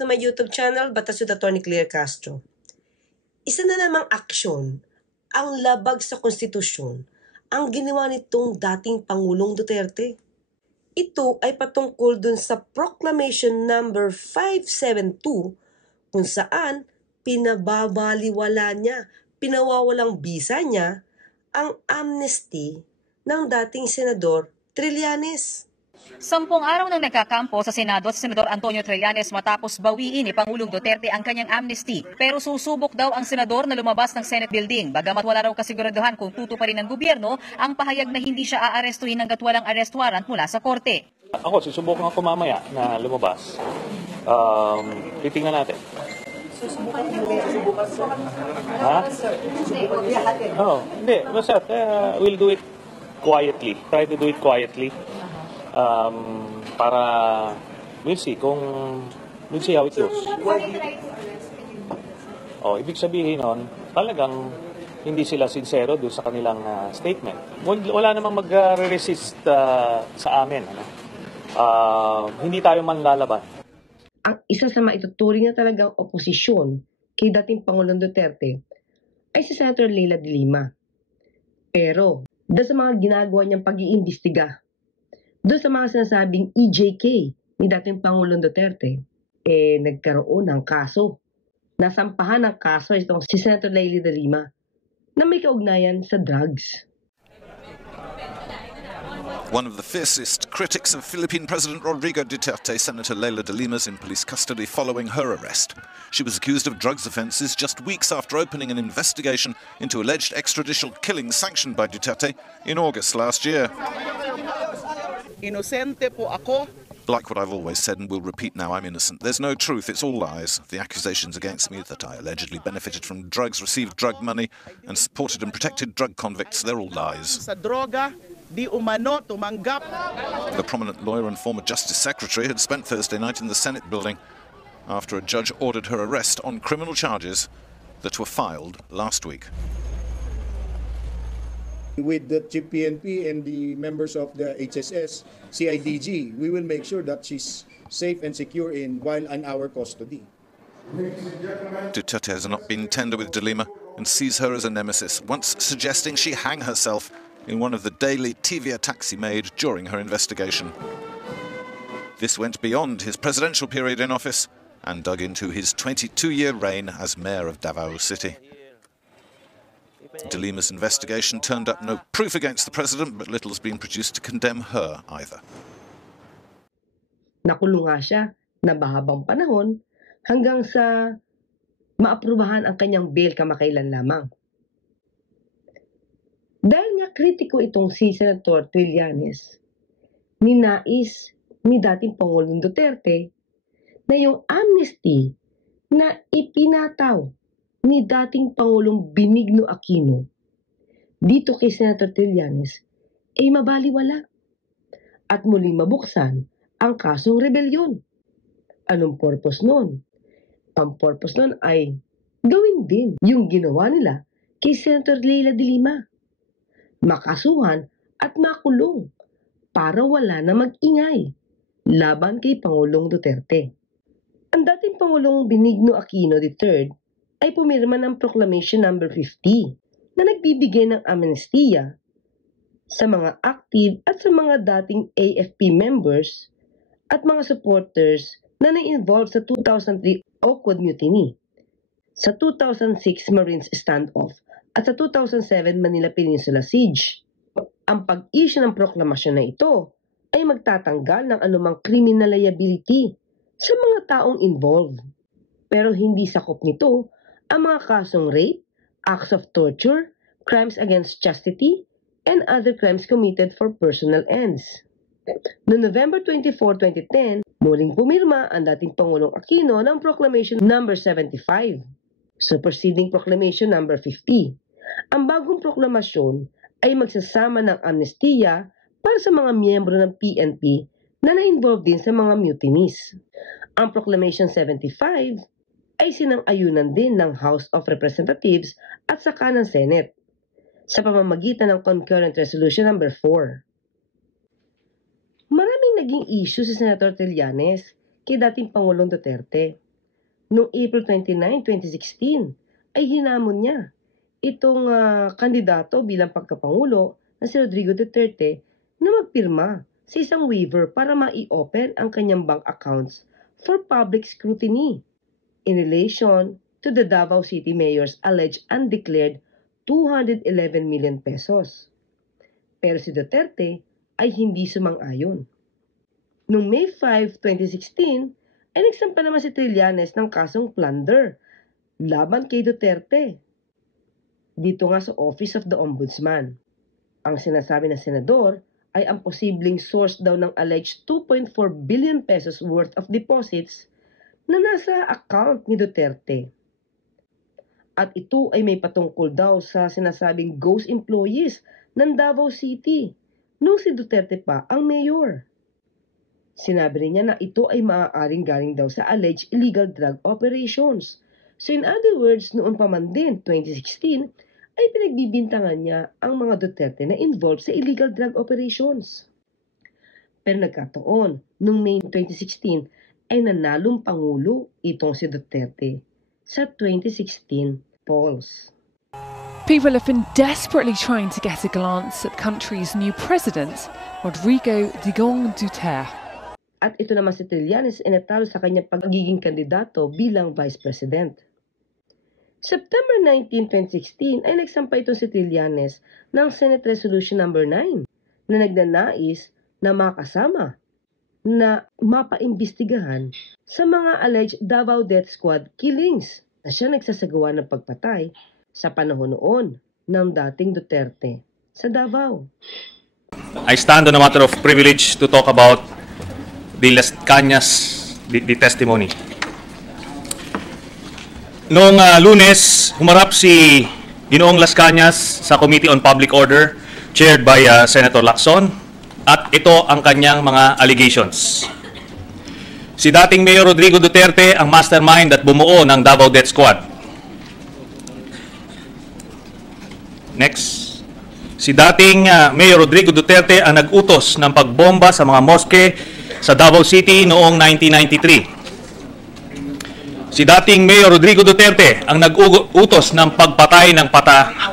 to my YouTube channel, Batas with Attorney Claire Castro. Isa na namang aksyon ang labag sa konstitusyon ang ginawa nitong dating Pangulong Duterte. Ito ay patungkol dun sa Proclamation number 572 kung saan pinababaliwala niya, pinawawalang bisa niya ang amnesty ng dating Senador Trillanes. 10 araw nang nagkakampo sa Senado si Senador Antonio Trillanes matapos bawiin ni Pangulong Duterte ang kanyang amnesty. Pero susubok daw ang senador na lumabas ng Senate building. Bagamat wala raw kasiguraduhan kung tutuparin ng gobyerno ang pahayag na hindi siya aarestuhin hanggat walang arrest warrant mula sa korte. Ako, susubukan ako mamaya na lumabas. Titingnan natin. Ha? Oo, hindi. Basta, we'll do it quietly. Try to do it quietly. Para we'll see how it goes. Ibig sabihin nun, talagang hindi sila sincero doon sa kanilang statement. Wala namang mag-resist sa amin. Hindi tayo manlalaban. Ang isa sa maituturing na talagang oposisyon kay dating Pangulong Duterte ay si Senator Leila de Lima. Pero, dahil sa mga ginagawa niyang pag-iimbestiga, doon sa mga sinasabing EJK ni dating Pangulong Duterte, nagkaroon ng kaso. Nasampahan ng kaso itong si Senator Leila de Lima na may kaugnayan sa drugs. One of the fiercest critics of Philippine President Rodrigo Duterte, Senator Leila de Lima, is in police custody following her arrest. She was accused of drugs offences just weeks after opening an investigation into alleged extrajudicial killings sanctioned by Duterte in August last year. Inosente po ako. Like what I've always said and will repeat now, I'm innocent. There's no truth, it's all lies. The accusations against me that I allegedly benefited from drugs, received drug money and supported and protected drug convicts, they're all lies. Sa droga, di umano tumanggap. The prominent lawyer and former Justice Secretary had spent Thursday night in the Senate building after a judge ordered her arrest on criminal charges that were filed last week. With the Chief PNP and the members of the HSS, CIDG, we will make sure that she's safe and secure while in our custody. Duterte has not been tender with de Lima and sees her as a nemesis, once suggesting she hang herself in one of the daily TV attacks he made during her investigation. This went beyond his presidential period in office and dug into his 22-year reign as mayor of Davao City. De Lima's investigation turned up no proof against the president, but little has been produced to condemn her either. Nakulong nga siya na mahabang panahon hanggang sa maaprubahan ang kanyang bail kamakailan lamang. Dahil nga kritiko itong si Senator Trillanes, ninais ni dating Pangulong Duterte na yung amnesty na ipinataw ni dating Pangulong Benigno Aquino dito kay Senator Trillanes ay mabaliwala at muling mabuksan ang kasong rebelyon. Anong purpose nun? Ang purpose nun ay gawin din yung ginawa nila kay Senator Leila de Lima. Makasuhan at makulong para wala na mag-ingay laban kay Pangulong Duterte. Ang dating Pangulong Benigno Aquino III ay pumirma ng Proclamation number 50 na nagbibigay ng amnestiya sa mga active at sa mga dating AFP members at mga supporters na na-involve sa 2003 Oakwood Mutiny, sa 2006 Marines Standoff at sa 2007 Manila Peninsula Siege. Ang pag-issue ng proklamasyon na ito ay magtatanggal ng anumang criminal liability sa mga taong involved. Pero hindi sakop nito ang mga kasong rape, acts of torture, crimes against chastity, and other crimes committed for personal ends. Noong November 24, 2010, muling pumirma ang dating Pangulong Aquino ng Proclamation number 75, superseding Proclamation number 50. Ang bagong proklamasyon ay magsasama ng amnestiya para sa mga miyembro ng PNP na na-involve din sa mga mutinies. Ang Proclamation 75 ay sinang-ayunan din ng House of Representatives at saka ng Senate sa pamamagitan ng Concurrent Resolution number 4. Maraming naging issue si Senator Trillanes kay dating Pangulong Duterte. Noong April 29, 2016, ay hinamon niya itong kandidato bilang pagkapangulo na si Rodrigo Duterte na magpirma sa isang waiver para mai-open ang kanyang bank accounts for public scrutiny in relation to the Davao City Mayor's alleged undeclared 211 million pesos. Pero si Duterte ay hindi sumang-ayon. Noong May 5, 2016, ay nagsampa naman si Trillanes ng kasong plunder laban kay Duterte dito nga sa Office of the Ombudsman. Ang sinasabi ng senador ay ang posibleng source daw ng alleged 2.4 billion pesos worth of deposits na nasa account ni Duterte. At ito ay may patungkol daw sa sinasabing ghost employees ng Davao City nung si Duterte pa ang mayor. Sinabi rin niya na ito ay maaaring galing daw sa alleged illegal drug operations. So in other words, noon pa man din, 2016, ay pinagbibintangan niya ang mga Duterte na involved sa illegal drug operations. Pero nagkataon, noong May 2016, ay nanalong Pangulo itong si Duterte sa 2016 polls. People have been desperately trying to get a glance at the country's new president, Rodrigo Digong Duterte. At ito naman si Trillanes ay natalo sa kanyang pagiging kandidato bilang Vice President. September 19, 2016 ay nagsampa ito si Trillanes ng Senate Resolution No. 9 na nagnanais na makasama na mapaimbestigahan sa mga alleged Davao Death Squad killings na siya nagsasagawa ng pagpatay sa panahon noon ng dating Duterte sa Davao. I stand on a matter of privilege to talk about the Las Cañas, the testimony. Noong Lunes, humarap si Ginoong Las Cañas sa Committee on Public Order chaired by Senator Lacson at ito ang kanyang mga allegations. Si dating Mayor Rodrigo Duterte ang mastermind at bumuo ng Davao Death Squad. Next. Si dating Mayor Rodrigo Duterte ang nag-utos ng pagbomba sa mga moske sa Davao City noong 1993. Si dating Mayor Rodrigo Duterte ang nag-utos ng pagpatay ng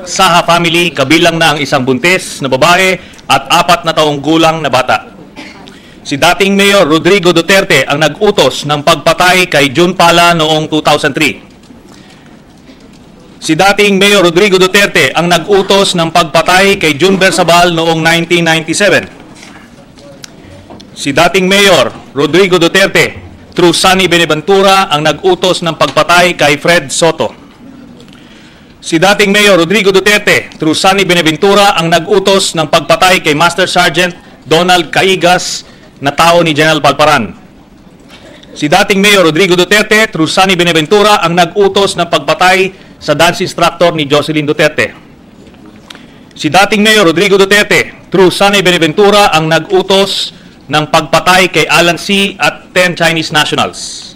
Saha family kabilang na ang isang buntis na babae at 4 na taong gulang na bata. Si dating Mayor Rodrigo Duterte ang nag-utos ng pagpatay kay June Pala noong 2003. Si dating Mayor Rodrigo Duterte ang nag-utos ng pagpatay kay June Bersabal noong 1997. Si dating Mayor Rodrigo Duterte through Sunny Beneventura ang nag-utos ng pagpatay kay Fred Soto. Si dating Mayor Rodrigo Duterte through Sunny Beneventura ang nag-utos ng pagpatay kay Master Sergeant Donald Caigas na tao ni General Palparan. Si dating Mayor Rodrigo Duterte through Sunny Beneventura ang nag-utos ng pagpatay sa dance instructor ni Jocelyn Duterte. Si dating Mayor Rodrigo Duterte through Sunny Beneventura ang nag-utos ng pagpatay kay Alan C. at 10 Chinese nationals.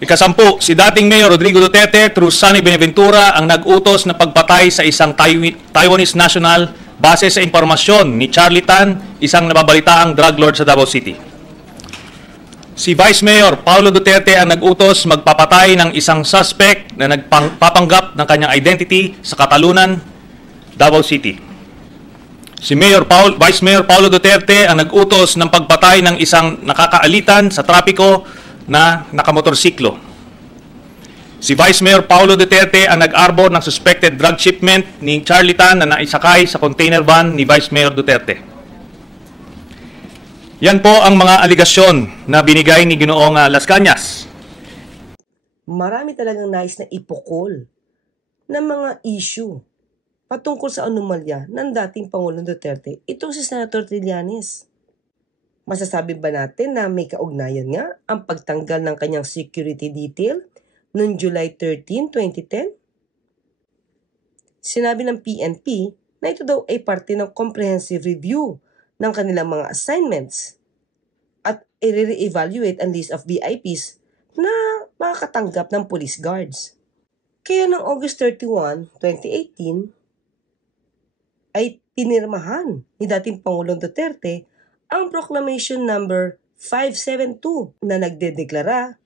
Ikasampu, si dating Mayor Rodrigo Duterte through Sunny Beneventura ang nag-utos na pagpatay sa isang Taiwanese national base sa impormasyon ni Charlie Tan, isang nababalitaang drug lord sa Davao City. Si Vice Mayor Paulo Duterte ang nag-utos magpapatay ng isang suspect na nagpapanggap ng kanyang identity sa Katalunan, Davao City. Si Vice Mayor Paulo Duterte ang nag-utos ng pagpatay ng isang nakakaalitan sa trapiko na nakamotorsiklo. Si Vice Mayor Paulo Duterte ang nag-arbor ng suspected drug shipment ni Charlie Tan na naisakay sa container van ni Vice Mayor Duterte. Yan po ang mga aligasyon na binigay ni Ginoong Las Cañas. Marami talagang nais na ipukol ng mga issue patungkol sa anomalya ng dating Pangulong Duterte, itong si Senator Trillanes. Masasabi ba natin na may kaugnayan nga ang pagtanggal ng kanyang security detail noong July 13, 2010? Sinabi ng PNP na ito daw ay parte ng comprehensive review ng kanilang mga assignments at i-re-evaluate ang list of VIPs na makakatanggap ng police guards. Kaya noong August 31, 2018, ay pinirmahan ni dating Pangulong Duterte ang Proclamation Number 572 na nagdedeklara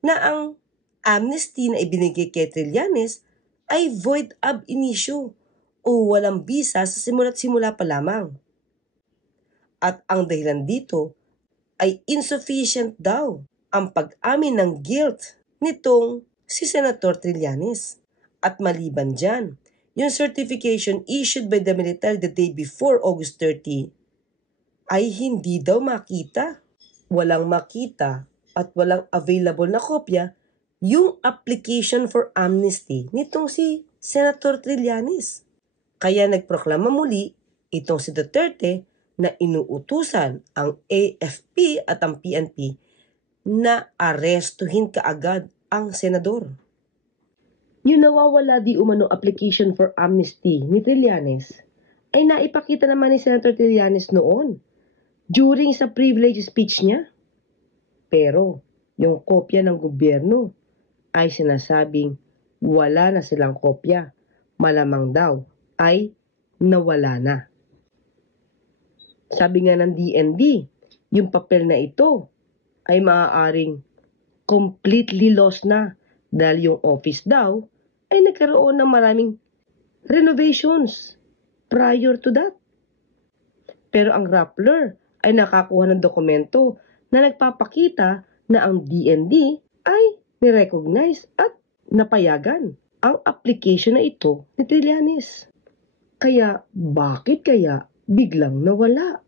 na ang amnesty na ibinigay kay Trillanes ay void ab initio o walang bisa sa simula't simula pa lamang. At ang dahilan dito ay insufficient daw ang pag-amin ng guilt nitong si Senator Trillanes. At maliban dyan, yung certification issued by the military the day before August 30 ay hindi daw makita. Walang makita at walang available na kopya yung application for amnesty nitong si Senator Trillanes. Kaya nagproklama muli itong si Duterte na inuutusan ang AFP at ang PNP na arestuhin kaagad ang senador. Yung nawawala di umano application for amnesty ni Trillanes ay naipakita naman ni Senator Trillanes noon during sa privilege speech niya. Pero yung kopya ng gobyerno ay sinasabing wala na silang kopya. Malamang daw ay nawala na. Sabi nga ng DND, yung papel na ito ay maaaring completely lost na dahil yung office daw ay nagkaroon ng maraming renovations prior to that. Pero ang Rappler ay nakakuha ng dokumento na nagpapakita na ang DND ay nirecognize at napayagan ang application na ito ni Trillanes. Kaya bakit kaya biglang nawala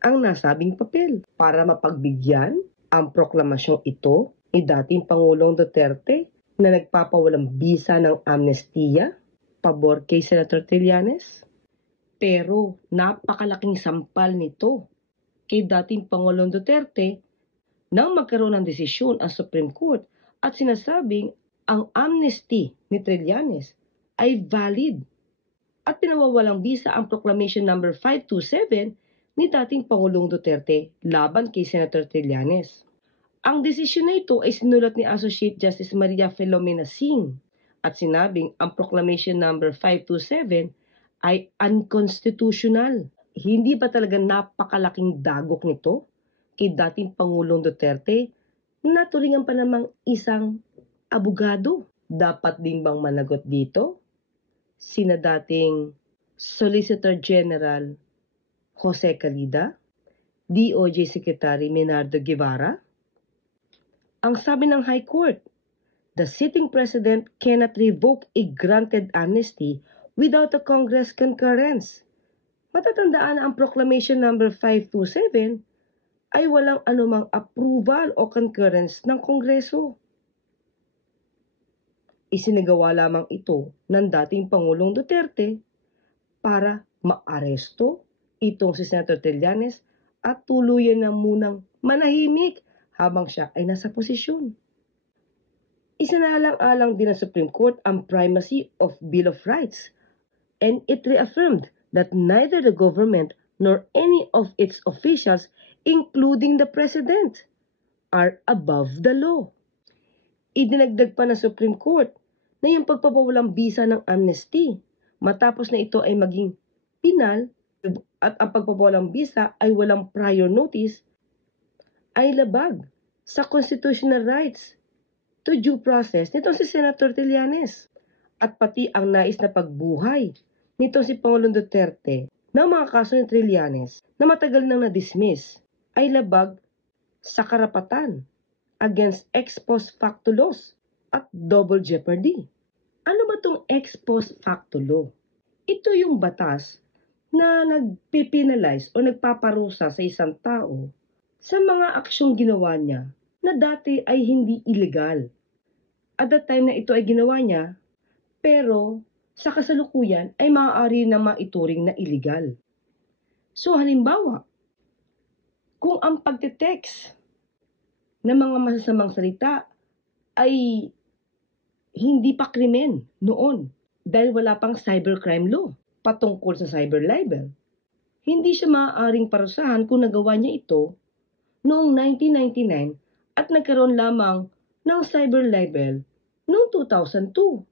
ang nasabing papel para mapagbigyan ang proklamasyong ito ni dating Pangulong Duterte na nagpapawalang bisa ng amnestiya pabor kay Senator Trillanes? Pero napakalaking sampal nito kay dating Pangulong Duterte nang magkaroon ng desisyon ang Supreme Court at sinasabing ang amnesty ni Trillanes ay valid at pinawawalang bisa ang Proclamation number 527 ni dating Pangulong Duterte laban kay Senator Trillanes. Ang desisyon na ito ay sinulat ni Associate Justice Maria Filomena Singh at sinabing ang Proclamation number 527 ay unconstitutional. Hindi ba talaga napakalaking dagok nito kay dating Pangulong Duterte na turingan pa namang isang abogado? Dapat din bang managot dito? Sina dating Solicitor General Jose Calida, DOJ Secretary Menardo Guevara? Ang sabi ng High Court, the sitting president cannot revoke a granted amnesty without a Congress concurrence. Matatandaan na ang Proclamation number 527 ay walang anumang approval o concurrence ng Kongreso. Isinagawa lamang ito ng dating Pangulong Duterte para maaresto itong si Senator Trillanes at tuluyan na munang manahimik habang siya ay nasa posisyon. Isinalang-alang din ng Supreme Court ang primacy of Bill of Rights and it reaffirmed that neither the government nor any of its officials, including the President, are above the law. Idinagdag pa ng Supreme Court na yung pagpapawalang bisa ng amnesty matapos na ito ay maging penal at ang pagpapawalang bisa ay walang prior notice ay labag sa constitutional rights to due process nitong si Senator Trillanes at pati ang nais na pagbuhay nitong si Pangulong Duterte ng mga kaso ni Trillanes na matagal nang na-dismiss ay labag sa karapatan against ex post facto laws at double jeopardy. Ano ba itong ex post facto law? Ito yung batas na nagpipinalize o nagpaparusa sa isang tao sa mga aksyong ginawa niya na dati ay hindi illegal. At that time na ito ay ginawa niya, pero sa kasalukuyan ay maaari na maituring na illegal. So halimbawa, kung ang pagte-text ng mga masasamang salita ay hindi pa krimen noon dahil wala pang cybercrime law patungkol sa cyber libel, hindi siya maaaring parusahan kung nagawa niya ito noong 1999 at nagkaroon lamang ng cyber libel noong 2002.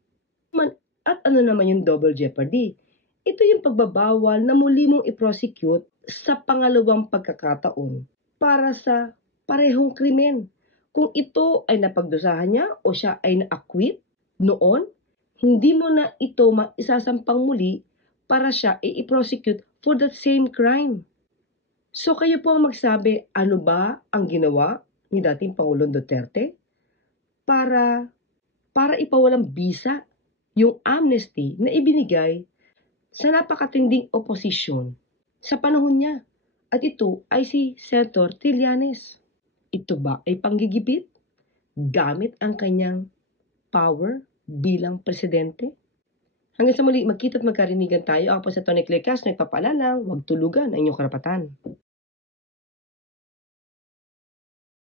At ano naman yung double jeopardy? Ito yung pagbabawal na muli mong i-prosecute sa pangalawang pagkakataon para sa parehong krimen Kung ito ay napagdusahan niya o siya ay na-acquit noon, hindi mo na ito maisasampang muli para siya i-prosecute for that same crime. So kayo po ang magsabi, ano ba ang ginawa ni dating Pangulong Duterte para ipawalang bisa yung amnesty na ibinigay sa napakatinding oposisyon sa panahon niya. At ito ay si Senator Trillanes. Ito ba ay panggigipit gamit ang kanyang power bilang presidente? Hanggang sa muli, magkita at magkarinigan tayo. Ako po sa Tony Claire Castro, nagpapaalala, huwag tulugan ang inyong karapatan.